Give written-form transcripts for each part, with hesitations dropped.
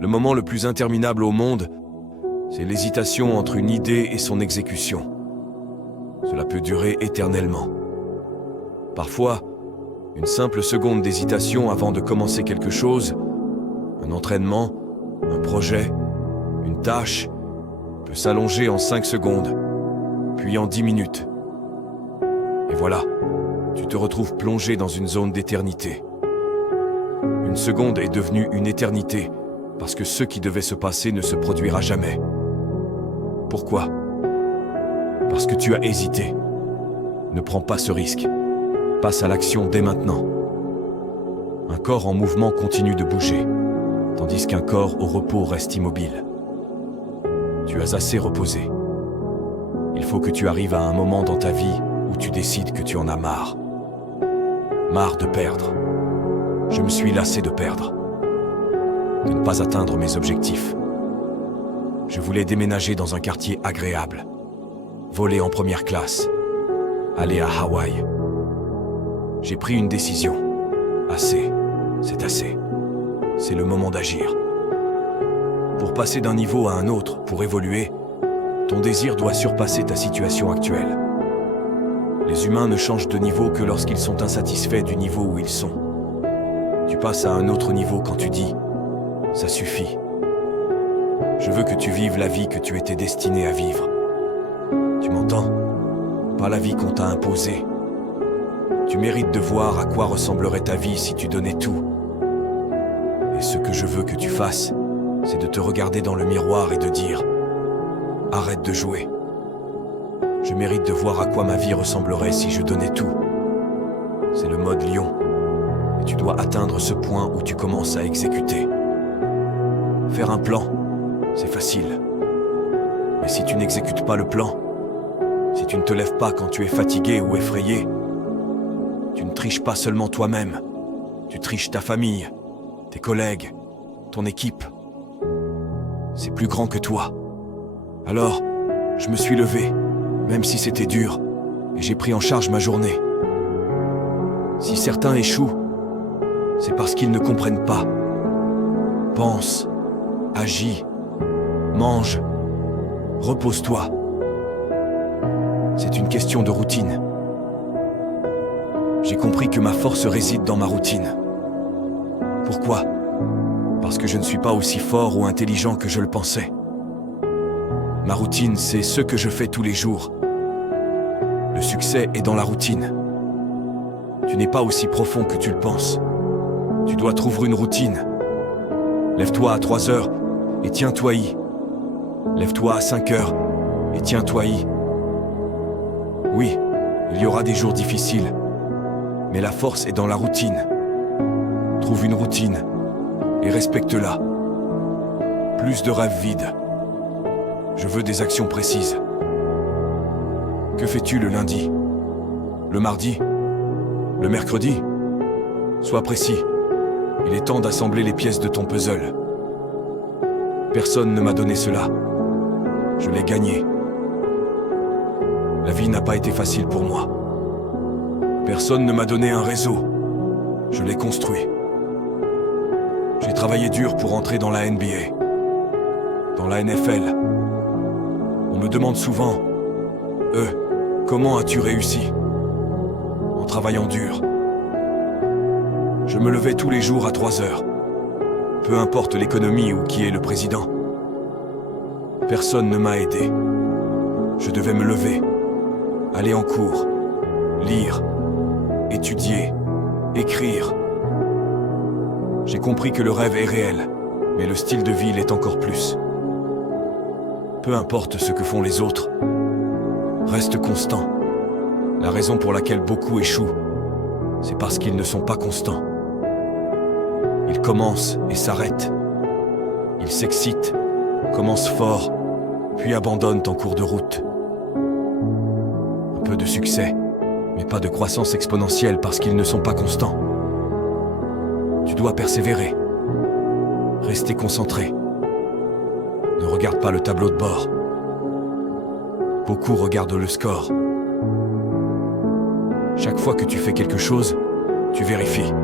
Le moment le plus interminable au monde, c'est l'hésitation entre une idée et son exécution. Cela peut durer éternellement. Parfois, une simple seconde d'hésitation avant de commencer quelque chose, un entraînement, un projet, une tâche, peut s'allonger en 5 secondes, puis en 10 minutes. Et voilà, tu te retrouves plongé dans une zone d'éternité. Une seconde est devenue une éternité, parce que ce qui devait se passer ne se produira jamais. Pourquoi? Parce que tu as hésité. Ne prends pas ce risque. Passe à l'action dès maintenant. Un corps en mouvement continue de bouger, tandis qu'un corps au repos reste immobile. Tu as assez reposé. Il faut que tu arrives à un moment dans ta vie où tu décides que tu en as marre. Marre de perdre. Je me suis lassé de perdre. De ne pas atteindre mes objectifs. Je voulais déménager dans un quartier agréable. Voler en première classe. Aller à Hawaï. J'ai pris une décision. Assez. C'est assez. C'est le moment d'agir. Pour passer d'un niveau à un autre, pour évoluer, ton désir doit surpasser ta situation actuelle. Les humains ne changent de niveau que lorsqu'ils sont insatisfaits du niveau où ils sont. Tu passes à un autre niveau quand tu dis « ça suffit ». Je veux que tu vives la vie que tu étais destiné à vivre. Tu m'entends? Pas la vie qu'on t'a imposée. Tu mérites de voir à quoi ressemblerait ta vie si tu donnais tout. Et ce que je veux que tu fasses, c'est de te regarder dans le miroir et de dire « arrête de jouer ». Je mérite de voir à quoi ma vie ressemblerait si je donnais tout. C'est le mode lion. Et tu dois atteindre ce point où tu commences à exécuter. Faire un plan, c'est facile. Mais si tu n'exécutes pas le plan, si tu ne te lèves pas quand tu es fatigué ou effrayé, tu ne triches pas seulement toi-même, tu triches ta famille, tes collègues, ton équipe. C'est plus grand que toi. Alors, je me suis levé, même si c'était dur, et j'ai pris en charge ma journée. Si certains échouent, c'est parce qu'ils ne comprennent pas. Pense, agis, mange, repose-toi. C'est une question de routine. J'ai compris que ma force réside dans ma routine. Pourquoi? Parce que je ne suis pas aussi fort ou intelligent que je le pensais. Ma routine, c'est ce que je fais tous les jours. Le succès est dans la routine. Tu n'es pas aussi profond que tu le penses. Tu dois trouver une routine. Lève-toi à 3 heures et tiens-toi-y. Lève-toi à 5 heures et tiens-toi-y. Oui, il y aura des jours difficiles, mais la force est dans la routine. Trouve une routine et respecte-la. Plus de rêves vides. Je veux des actions précises. Que fais-tu le lundi? Le mardi? Le mercredi? Sois précis. Il est temps d'assembler les pièces de ton puzzle. Personne ne m'a donné cela. Je l'ai gagné. La vie n'a pas été facile pour moi. Personne ne m'a donné un réseau. Je l'ai construit. J'ai travaillé dur pour entrer dans la NBA, dans la NFL. On me demande souvent, « comment as-tu réussi ?» En travaillant dur. Je me levais tous les jours à 3 heures. Peu importe l'économie ou qui est le président. Personne ne m'a aidé. Je devais me lever, aller en cours, lire, étudier, écrire. J'ai compris que le rêve est réel, mais le style de vie l'est encore plus. Peu importe ce que font les autres, reste constant. La raison pour laquelle beaucoup échouent, c'est parce qu'ils ne sont pas constants. Ils commencent et s'arrêtent. Ils s'excitent, commencent fort, puis abandonnent en cours de route. Un peu de succès, mais pas de croissance exponentielle parce qu'ils ne sont pas constants. Tu dois persévérer. Rester concentré. Ne regarde pas le tableau de bord. Beaucoup regardent le score. Chaque fois que tu fais quelque chose, tu vérifies.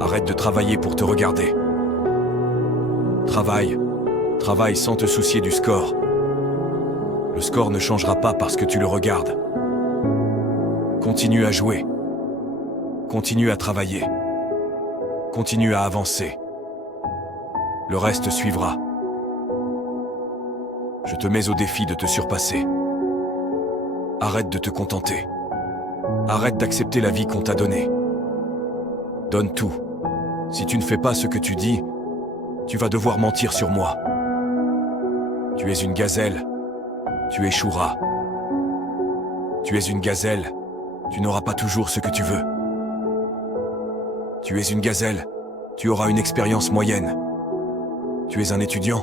Arrête de travailler pour te regarder. Travaille. Travaille sans te soucier du score. Le score ne changera pas parce que tu le regardes. Continue à jouer. Continue à travailler. Continue à avancer. Le reste suivra. Je te mets au défi de te surpasser. Arrête de te contenter. Arrête d'accepter la vie qu'on t'a donnée. Donne tout. Si tu ne fais pas ce que tu dis, tu vas devoir mentir sur moi. Tu es une gazelle, tu échoueras. Tu es une gazelle, tu n'auras pas toujours ce que tu veux. Tu es une gazelle, tu auras une expérience moyenne. Tu es un étudiant,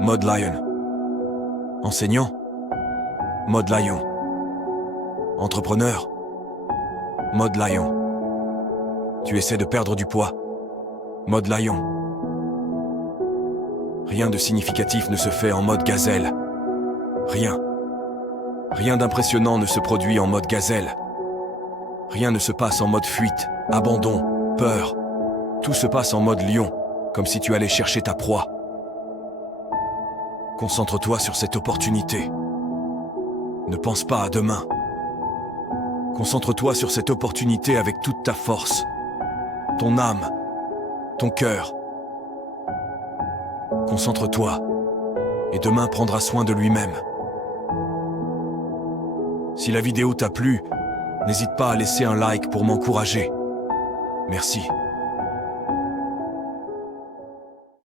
mode lion. Enseignant, mode lion. Entrepreneur, mode lion. Tu essaies de perdre du poids, mode lion. Rien de significatif ne se fait en mode gazelle. Rien. Rien d'impressionnant ne se produit en mode gazelle. Rien ne se passe en mode fuite, abandon, peur. Tout se passe en mode lion, comme si tu allais chercher ta proie. Concentre-toi sur cette opportunité. Ne pense pas à demain. Concentre-toi sur cette opportunité avec toute ta force, ton âme, ton cœur. Concentre-toi, et demain prendra soin de lui-même. Si la vidéo t'a plu, n'hésite pas à laisser un like pour m'encourager. Merci.